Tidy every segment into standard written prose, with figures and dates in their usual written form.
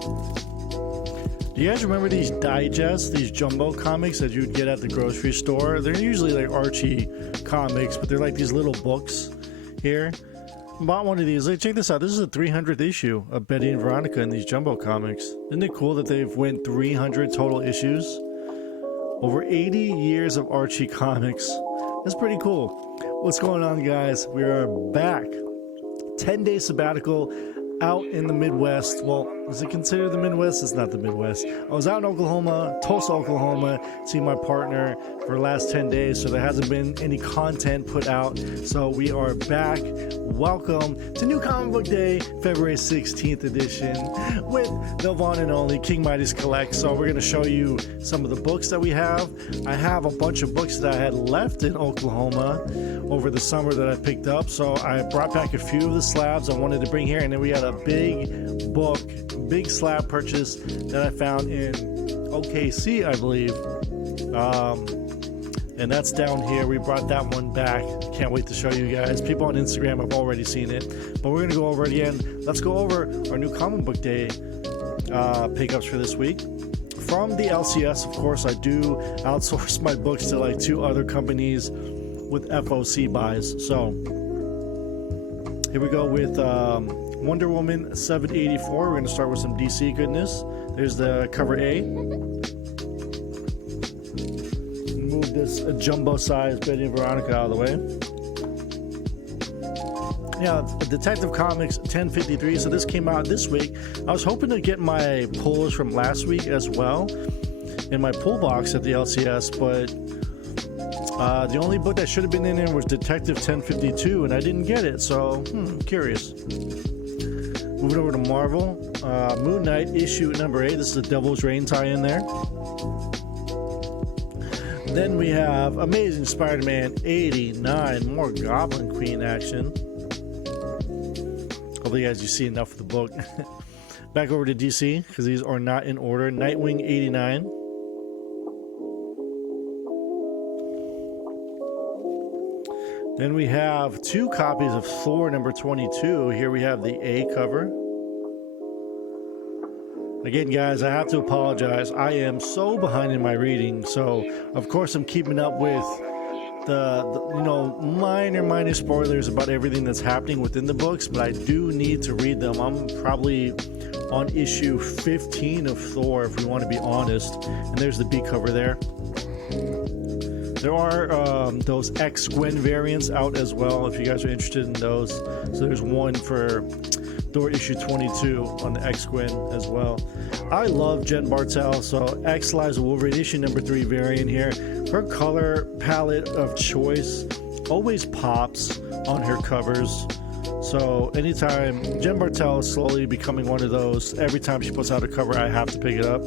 Do you guys remember these digests, these jumbo comics that you'd get at the grocery store? They're usually like Archie comics, but they're like these little books here. Bought one of these. Like, check this out. This is the 300th issue of Betty and Veronica in these jumbo comics. Isn't it cool that they've went 300 total issues? Over 80 years of Archie comics. That's pretty cool. What's going on, guys? We are back. 10-day sabbatical out in the Midwest. Well, is it considered the Midwest? It's not the Midwest. I was out in Oklahoma, Tulsa, Oklahoma, seeing my partner for the last 10 days, so there hasn't been any content put out. So we are back. Welcome to New Comic Book Day, February 16th edition with the Vaughn and Only King Midas Collect. So we're going to show you some of the books that we have. I have a bunch of books that I had left in Oklahoma over the summer that I picked up. So I brought back a few of the slabs I wanted to bring here, and then we had a big book, big slab purchase that I found in OKC, I believe. And that's down here. We brought that one back. Can't wait to show you guys. People on Instagram have already seen it, but we're going to go over it again. Let's go over our New Comic Book Day pickups for this week. From the LCS, of course, I do outsource my books to like 2 other companies with FOC buys. So here we go with Wonder Woman 784. We're going to start with some DC goodness. There's the cover A. Move this jumbo size Betty and Veronica out of the way. Yeah, Detective Comics 1053. So this came out this week. I was hoping to get my pulls from last week as well in my pull box at the LCS, but the only book that should have been in there was Detective 1052, and I didn't get it. So curious. Moving over to Marvel, Moon Knight issue number 8. This is the Devil's Reign tie-in there. Then we have Amazing Spider-Man 89, more Goblin Queen action. Hopefully, guys, you see enough of the book. Back over to DC because these are not in order. Nightwing 89. Then we have 2 copies of Thor number 22. Here we have the A cover. Again, guys, I have to apologize. I am so behind in my reading, so of course I'm keeping up with the minor spoilers about everything that's happening within the books, but I do need to read them. I'm probably on issue 15 of Thor, if we want to be honest. And there's the B cover there. There are those X-Gwen variants out as well, if you guys are interested in those. So there's one for Thor issue 22 on the X-Gwen as well. I love Jen Bartel, so X Lives of Wolverine issue number 3 variant here. Her color palette of choice always pops on her covers. So anytime Jen Bartel is slowly becoming one of those, every time she puts out a cover, I have to pick it up.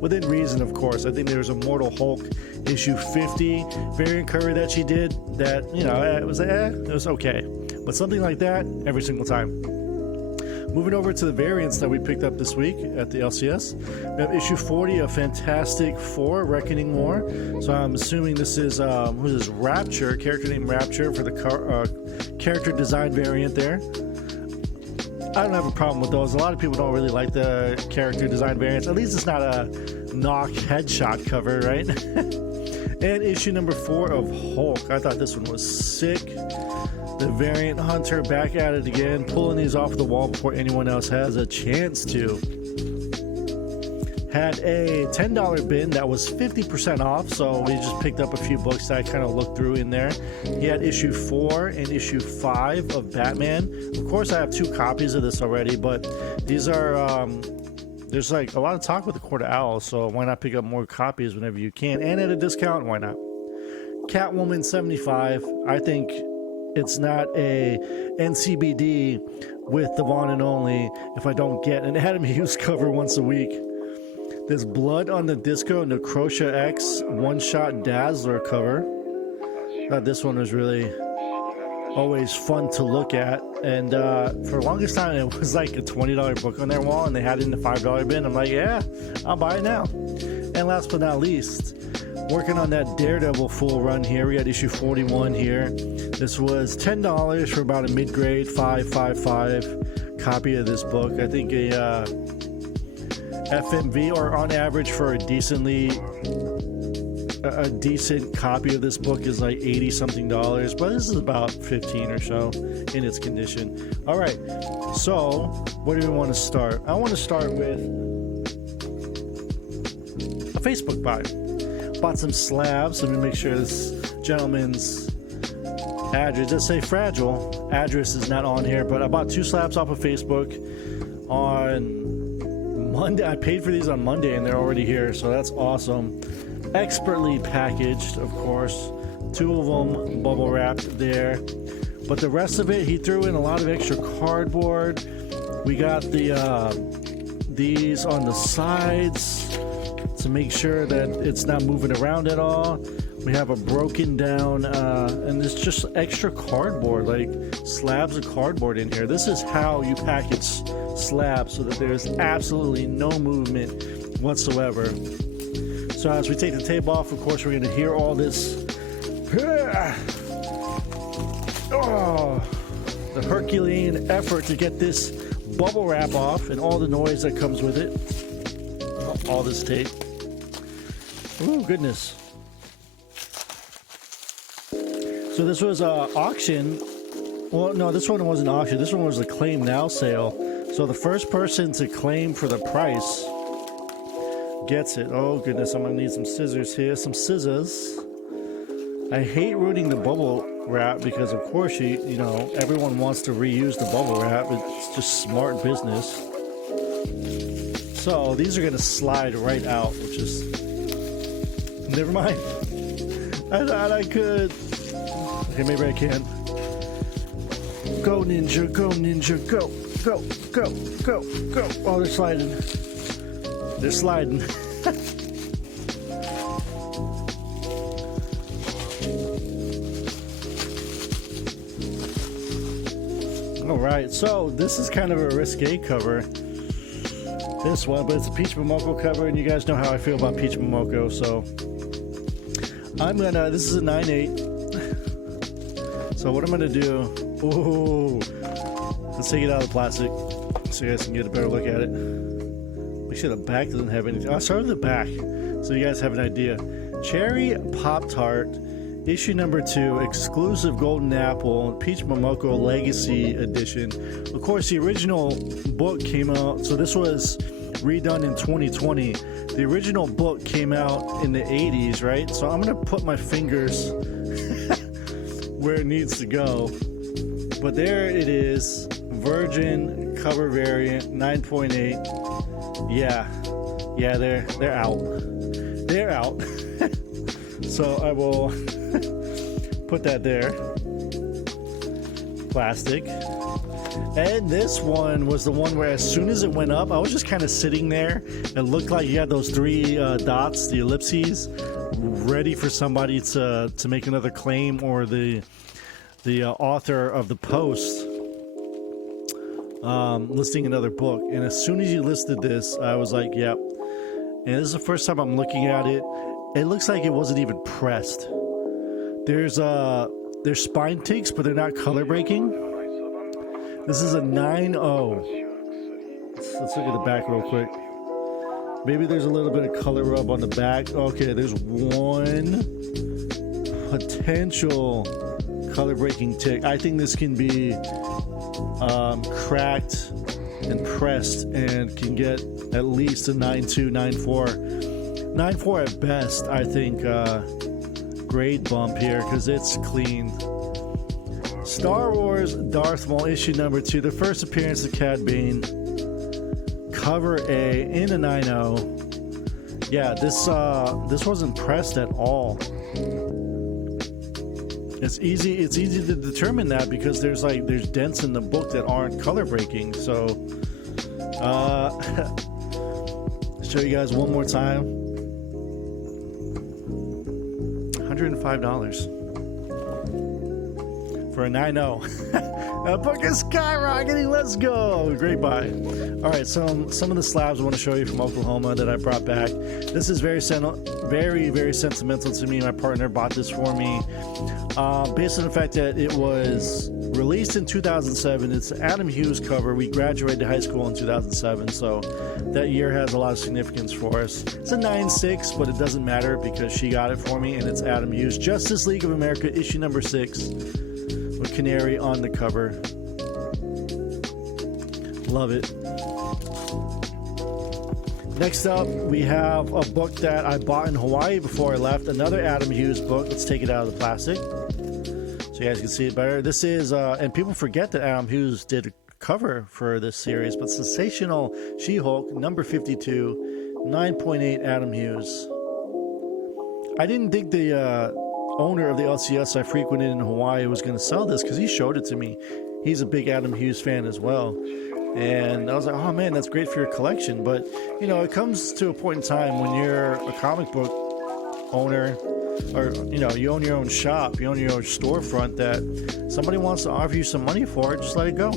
Within reason, of course. I think there's a Mortal Hulk issue 50 variant cover that she did that, it was okay. But something like that every single time. Moving over to the variants that we picked up this week at the LCS. We have issue 40 of Fantastic Four, Reckoning War. So I'm assuming this is, who's this? Rapture, character named Rapture for the character design variant there. I don't have a problem with those. A lot of people don't really like the character design variants. At least it's not a knock headshot cover, right? And issue number 4 of Hulk. I thought this one was sick. The variant Hunter back at it again, pulling these off the wall before anyone else has a chance to. Had a $10 bin that was 50% off, so we just picked up a few books that I kind of looked through in there. He had issue 4 and issue 5 of Batman. Of course, I have 2 copies of this already, but these are, there's like a lot of talk with the Court of Owls, so why not pick up more copies whenever you can? And at a discount, why not? Catwoman 75, I think it's not a NCBD with the Vaughn and Only if I don't get an Adam Hughes cover once a week. There's Blood on the Disco Necrotia X one-shot Dazzler cover. Thought this one was really always fun to look at, and for the longest time it was like a $20 book on their wall, and they had it in the $5 bin. I'm like, yeah, I'll buy it now. And last but not least, working on that Daredevil full run here. We got issue 41 here. This was $10 for about a mid-grade 555 copy of this book. I think a FMV, or on average for a decent copy of this book is like $80 something, but this is about 15 or so in its condition. All right, so where do we want to start? I want to start with a Facebook buy. Bought some slabs. Let me make sure this gentleman's address does say fragile. Address is not on here, but I bought 2 slabs off of Facebook on Monday. I paid for these on Monday and they're already here, so that's awesome. Expertly packaged, of course. 2 of them bubble wrapped there, but the rest of it he threw in a lot of extra cardboard. We got these on the sides to make sure that it's not moving around at all. We have a broken down and it's just extra cardboard, like slabs of cardboard in here. This is how you package slabs so that there's absolutely no movement whatsoever. So as we take the tape off, of course, we're going to hear all this the Herculean effort to get this bubble wrap off and all the noise that comes with it. All this tape. Ooh, goodness. So this was an auction. Well, no, this one wasn't auction. This one was a claim now sale. So the first person to claim for the price gets it. Oh, goodness. I'm going to need some scissors here. Some scissors. I hate ruining the bubble wrap because, of course, you know, everyone wants to reuse the bubble wrap. It's just smart business. So these are going to slide right out, which is... Never mind. I thought I could. Okay, maybe I can. Go, ninja, go, ninja, go, go, go, go, go. Oh, they're sliding. They're sliding. All right, so this is kind of a risque cover. This one, but it's a Peach Momoko cover, and you guys know how I feel about Peach Momoko, so this is a 9/8. So what I'm gonna do, ooh, let's take it out of the plastic so you guys can get a better look at it. Make sure the back doesn't have anything. I'll start with the back so you guys have an idea. Cherry Pop-Tart, issue number 2, exclusive golden apple, Peach Momoko Legacy Edition. Of course, the original book came out, so this was redone in 2020. The original book came out in the 80s, right? So I'm gonna put my fingers where it needs to go. But there it is, Virgin cover variant, 9.8. Yeah, they're out. They're out. So I will put that there. Plastic. And this one was the one where as soon as it went up, I was just kind of sitting there. It looked like you had those 3 dots, the ellipses, ready for somebody to make another claim, or the author of the post listing another book. And as soon as you listed this, I was like, yep. And this is the first time I'm looking at it. It looks like it wasn't even pressed. There's spine ticks, but they're not color breaking. This is a 9.0. Let's look at the back real quick. Maybe there's a little bit of color rub on the back. Okay, there's one potential color breaking tick. I think this can be cracked and pressed and can get at least a 9.2, 9.4. 9.4 at best, I think. Grade bump here because it's clean. Star Wars Darth Maul issue number 2, the first appearance of Cad Bane, cover A in a 9.0. Yeah, this wasn't pressed at all. It's easy to determine that because there's dents in the book that aren't color breaking. So show you guys one more time. $105 for a 9.0. A book is skyrocketing. Let's go. Great buy. All right, some of the slabs I want to show you from Oklahoma that I brought back. This is very sentimental to me. My partner bought this for me based on the fact that it was released in 2007. It's Adam Hughes cover. We graduated high school in 2007, so that year has a lot of significance for us. It's a 9.6, but it doesn't matter because she got it for me, and it's Adam Hughes. Justice League of America, issue number 6, with Canary on the cover. Love it. Next up, we have a book that I bought in Hawaii before I left. Another Adam Hughes book. Let's take it out of the plastic so you guys can see it better. This is, and people forget that Adam Hughes did a cover for this series, but Sensational She-Hulk, number 52, 9.8 Adam Hughes. I didn't think the owner of the LCS I frequented in Hawaii was going to sell this because he showed it to me. He's a big Adam Hughes fan as well. And I was like, oh man, that's great for your collection. But, you know, it comes to a point in time when you're a comic book owner, or, you know, you own your own shop, you own your own storefront, that somebody wants to offer you some money for it, just let it go.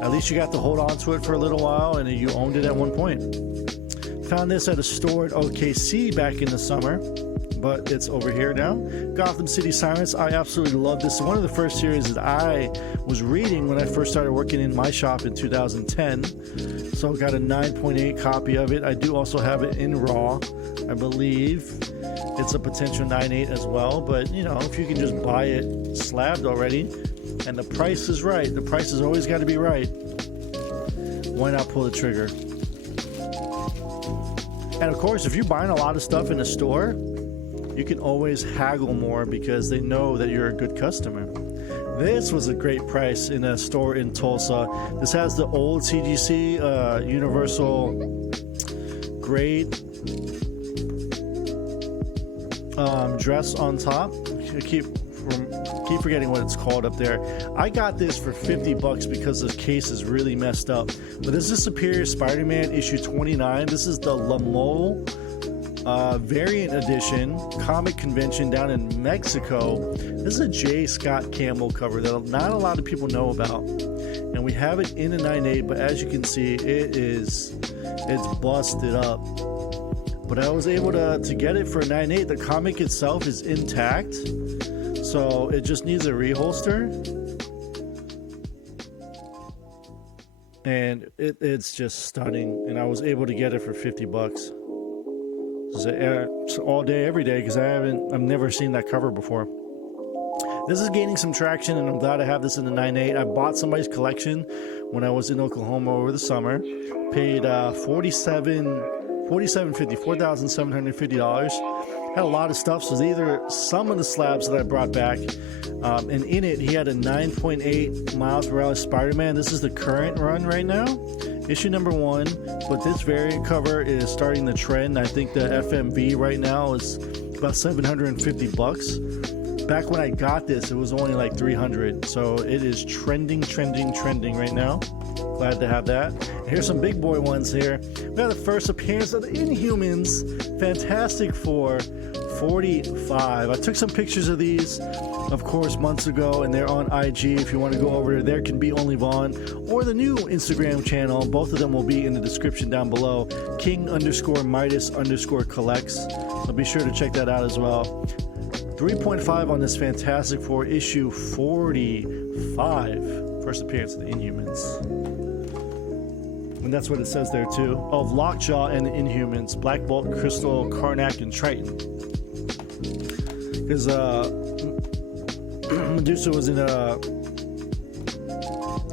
At least you got to hold on to it for a little while, and you owned it at one point. Found this at a store at OKC back in the summer, but it's over here now. Gotham City Sirens. I absolutely love this. One of the first series that I was reading when I first started working in my shop in 2010. So got a 9.8 copy of it. I do also have it in raw. I believe it's a potential 9.8 as well. But, you know, if you can just buy it slabbed already and the price is right, the price has always got to be right, why not pull the trigger? And of course, if you're buying a lot of stuff in a store, you can always haggle more because they know that you're a good customer. This was a great price in a store in Tulsa. This has the old CGC Universal grade dress on top. I keep forgetting what it's called up there. I got this for $50 because the case is really messed up. But this is Superior Spider-Man issue 29. This is the Maul variant edition comic convention down in Mexico. This is a J. Scott Campbell cover that not a lot of people know about, and we have it in a 9.8, but as you can see, it's busted up. But I was able to get it for a 9.8. The comic itself is intact, so it just needs a reholster, and it's just stunning. And I was able to get it for $50. All day, every day, because I've never seen that cover before. This is gaining some traction, and I'm glad I have this in the 9.8. I bought somebody's collection when I was in Oklahoma over the summer. Paid $4,750. Had a lot of stuff, so these are some of the slabs that I brought back. And in it, he had a 9.8 Miles Morales Spider-Man. This is the current run right now, issue number 1. But this variant cover is starting the trend. I think the FMV right now is about $750. Back when I got this, it was only like $300. So it is trending right now. Glad to have that. Here's some big boy ones here. We got the first appearance of the Inhumans, Fantastic Four 45. I took some pictures of these, of course, months ago, and they're on IG if you want to go over to ThereCanBeOnlyVaughn or the new Instagram channel. Both of them will be in the description down below. King_Midas_collects. So be sure to check that out as well. 3.5 on this Fantastic Four issue 45. First appearance of the Inhumans. And that's what it says there too. Of Lockjaw and the Inhumans, Black Bolt, Crystal, Karnak, and Triton. Because Medusa was in I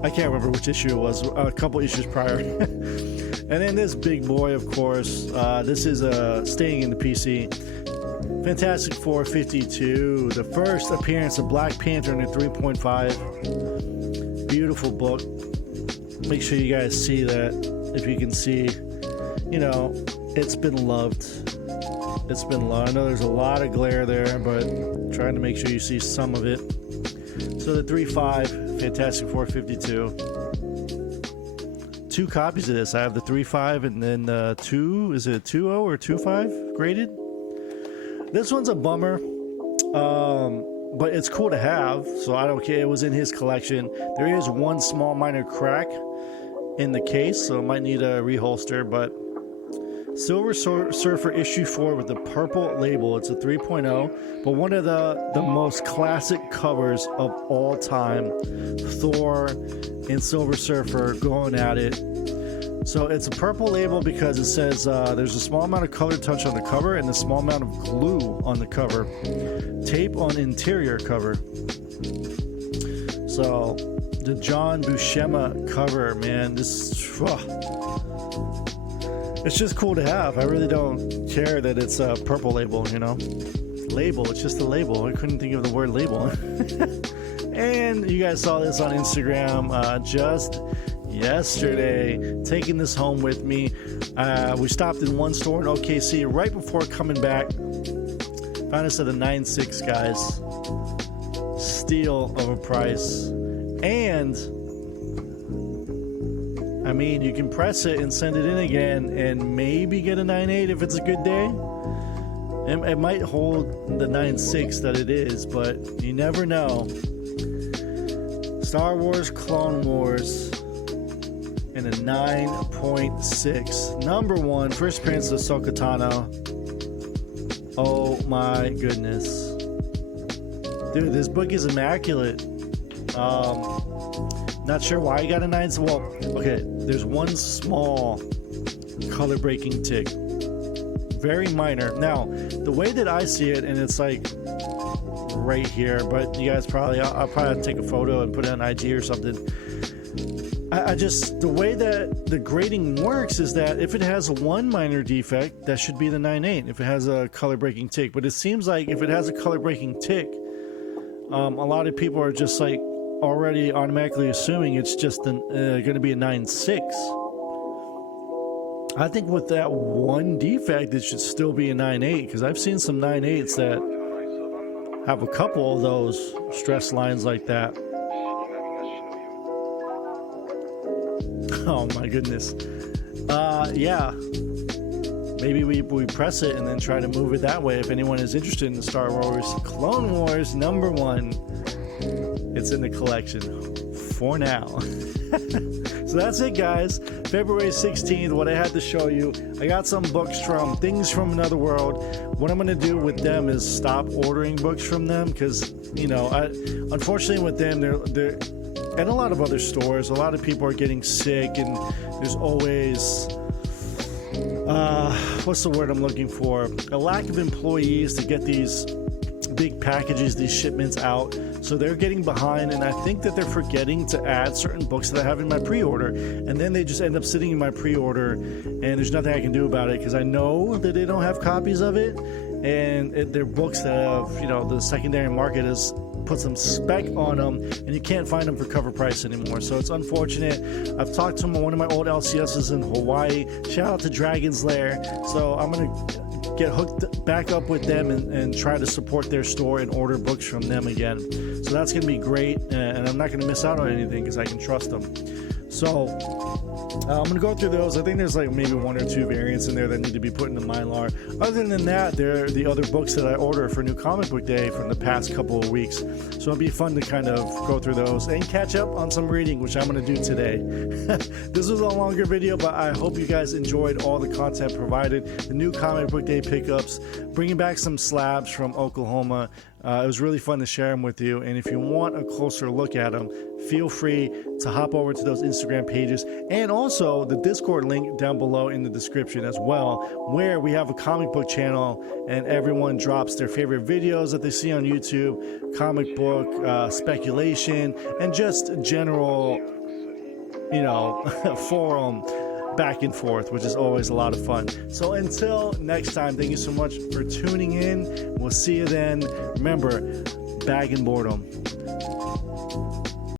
can't remember which issue it was, a couple issues prior. And then this big boy, of course, this is staying in the PC. Fantastic Four 52, the first appearance of Black Panther in a 3.5. Beautiful book. Make sure you guys see that. If you can see, you know, it's been loved. It's been loved. I know there's a lot of glare there, but trying to make sure you see some of it. So the 3.5 Fantastic Four 52. 2 copies of this. I have the 3.5 and then 2. Is it a 2.0 or 2.5 graded? This one's a bummer. But it's cool to have, so I don't care. It was in his collection. There is one small minor crack in the case, so it might need a reholster, but Silver Surfer issue 4 with the purple label. It's a 3.0, but one of the most classic covers of all time. Thor and Silver Surfer going at it. So it's a purple label because it says there's a small amount of color touch on the cover and a small amount of glue on the cover. Tape on interior cover. So the John Buscema cover, man, this it's just cool to have. I really don't care that it's a purple label, you know. Label, it's just a label. I couldn't think of the word label. And you guys saw this on Instagram just yesterday, taking this home with me. We stopped in one store in OKC right before coming back. Found us at a 9.6, guys. Steal of a price. And I mean, you can press it and send it in again and maybe get a 9.8 if it's a good day. It might hold the 9.6 that it is, but you never know. Star Wars Clone Wars and a 9.6. Number 1, first appearance of Ahsoka Tano. Oh my goodness. Dude, this book is immaculate. Not sure why I got a 9. Well, okay, there's one small color breaking tick. Very minor. Now, the way that I see it, and it's like right here, but you guys probably, I'll probably take a photo and put it on IG or something. I just, the way that the grading works is that if it has one minor defect, that should be the 9.8 if it has a color breaking tick. But it seems like if it has a color breaking tick, a lot of people are just like already automatically assuming it's just going to be a 9.6. I think with that one defect, it should still be a 9.8 because I've seen some 9.8s that have a couple of those stress lines like that. Oh my goodness. Yeah. Maybe we press it and then try to move it that way. If anyone is interested in the Star Wars Clone Wars number 1, it's in the collection for now. So that's it, guys. February 16th, what I had to show you. I got some books from Things from Another World. What I'm going to do with them is stop ordering books from them because, you know, unfortunately with them, they're and a lot of other stores, a lot of people are getting sick, and there's always what's the word I'm looking for? A lack of employees to get these big packages, these shipments out. So they're getting behind, and I think that they're forgetting to add certain books that I have in my pre-order, and then they just end up sitting in my pre-order, and there's nothing I can do about it because I know that they don't have copies of it, and they're books that have, you know, the secondary market has put some spec on them, and you can't find them for cover price anymore. So it's unfortunate. I've talked to one of my old LCSs in Hawaii. Shout out to Dragon's Lair. So I'm gonna get hooked back up with them and try to support their store and order books from them again. So that's gonna be great, and I'm not gonna miss out on anything because I can trust them. So I'm gonna go through those. I think there's like maybe 1 or 2 variants in there that need to be put into Mylar. Other than that, they're the other books that I order for New Comic Book Day from the past couple of weeks. So it'll be fun to kind of go through those and catch up on some reading, which I'm gonna do today. This was a longer video, but I hope you guys enjoyed all the content provided. The New Comic Book Day pickups, bringing back some slabs from Oklahoma. It was really fun to share them with you, and if you want a closer look at them, feel free to hop over to those Instagram pages, and also the Discord link down below in the description as well, where we have a comic book channel and everyone drops their favorite videos that they see on YouTube, comic book speculation, and just general, you know, forum back and forth, which is always a lot of fun. So until next time, thank you so much for tuning in. We'll see you then. Remember, bag and boredom.